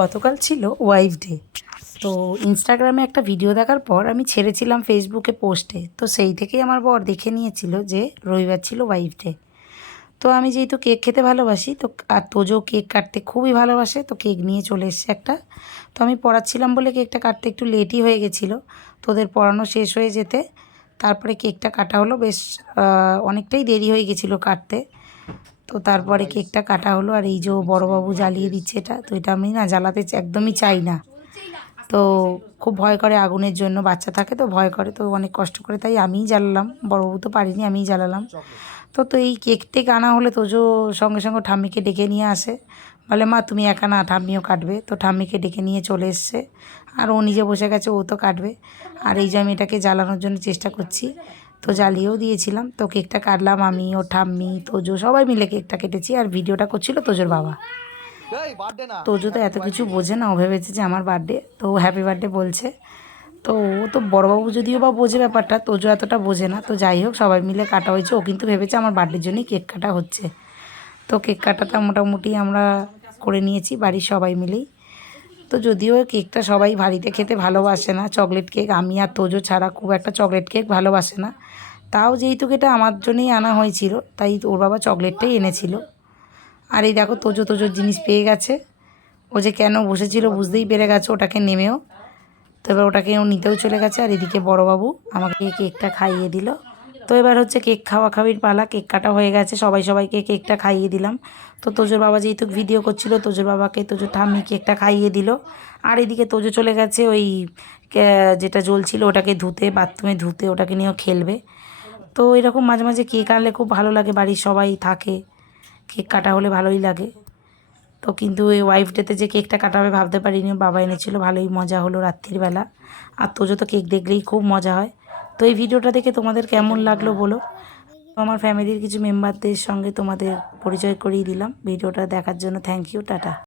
গতকাল ছিল wife day. তো ইনস্টাগ্রামে একটা ভিডিও দেখার পর আমি ছেড়েছিলাম ফেসবুকে পোস্টে, তো সেই থেকেই আমার বর দেখে নিয়েছিল যে রবিবার ছিল ওয়াইফ ডে। তো আমি যেহেতু কেক খেতে ভালোবাসি, তো আর তোজো কেক কাটতে খুবই ভালোবাসে, তো কেক নিয়ে চলে এসছে একটা। তো আমি পড়াচ্ছিলাম বলে কেকটা কাটতে একটু লেটই হয়ে গেছিলো। তোদের পড়ানো শেষ হয়ে যেতে তারপরে কেকটা কাটা হলো। বেশ অনেকটাই দেরি হয়ে গেছিলো কাটতে। তো তারপরে কেকটা কাটা হলো। আর এই যে বড়োবাবু জ্বালিয়ে দিচ্ছে এটা, তো এটা আমি না জ্বালাতে একদমই চাই না। তো খুব ভয় করে আগুনের জন্য, বাচ্চা থাকে তো ভয় করে, তো অনেক কষ্ট করে তাই আমিই জ্বালালাম। বড়োবাবু তো পারিনি, আমিই জ্বালালাম। তো এই কেক টেক আনা হলে তোজো সঙ্গে সঙ্গে ঠাম্মিকে ডেকে নিয়ে আসে, বলে মা তুমি একা না, ঠাম্মিও কাটবে। তো ঠাম্মিকে ডেকে নিয়ে চলে এসছে, আর ও নিজে বসে গেছে, ও তো কাটবে। আর এই যে আমি এটাকে জ্বালানোর জন্য চেষ্টা করছি, তো জ্বালিয়েও দিয়েছিলাম। তো কেকটা কাটলাম আমি, ও ঠাম্মি, তোজো সবাই মিলে কেকটা কেটেছি। আর ভিডিওটা করছিল তোজোর বাবা। তোজো তো এত কিছু বোঝে না, ও ভেবেছে যে আমার বার্থডে, তো হ্যাপি বার্থডে বলছে। তো ও তো বড়োবাবু যদিও বা বোঝে ব্যাপারটা, তোজো এতটা বোঝে না। তো যাই হোক, সবাই মিলে কাটা হয়েছে। ও কিন্তু ভেবেছে আমার বার্থডের জন্যই কেক কাটা হচ্ছে। তো কেক কাটাটা মোটামুটি আমরা করে নিয়েছি বাড়ির সবাই মিলেই। তো যদিও কেকটা সবাই বাড়িতে খেতে ভালোবাসে না, চকলেট কেক, আমি আর তোজো ছাড়া খুব একটা চকলেট কেক ভালোবাসে না। তাও যেহেতু এটা আমার জন্যই আনা হয়েছিল, তাই ওর বাবা চকলেটটাই এনেছিল। আর এই দেখো তোজো তোজোর জিনিস পেয়ে গেছে। ও যে কেন বসেছিল বুঝতেই পেরে গেছে ওটাকে নেমেও। তো এবার ওটাকে ও নিতেও চলে গেছে। আর এদিকে বড়োবাবু আমাকে কেকটা খাইয়ে দিল। তো এবার হচ্ছে কেক খাওয়ার পালা। কেক কাটা হয়ে গেছে, সবাইকে কেকটা খাইয়ে দিলাম। তো তোজোর বাবা যেহেতু ভিডিও করছিল, তোজোর বাবাকে তোজোর ঠাম্মি কেকটা খাইয়ে দিল। আর এদিকে তোজো চলে গেছে ওই যেটা জ্বলছিল ওটাকে ধুতে, বাথরুমে ধুতে, ওটাকে নিয়েও খেলবে। তো এরকম মাঝে মাঝে কেক আনলে খুব ভালো লাগে, বাড়ির সবাই থাকে, কেক কাটা হলে ভালোই লাগে। তো কিন্তু এই ওয়াইফ ডেতে যে কেকটা কাটা হবে ভাবতে পারিনি, বাবা এনেছিল, ভালোই মজা হলো রাত্রিবেলা। আর তোজো তো কেক দেখলেই খুব মজা হয়। তো এই ভিডিওটা দেখে তোমাদের কেমন লাগলো বলো। আমার ফ্যামিলির কিছু মেম্বারদের সঙ্গে তোমাদের পরিচয় করিয়ে দিলাম। ভিডিওটা দেখার জন্য থ্যাংক ইউ, টাটা।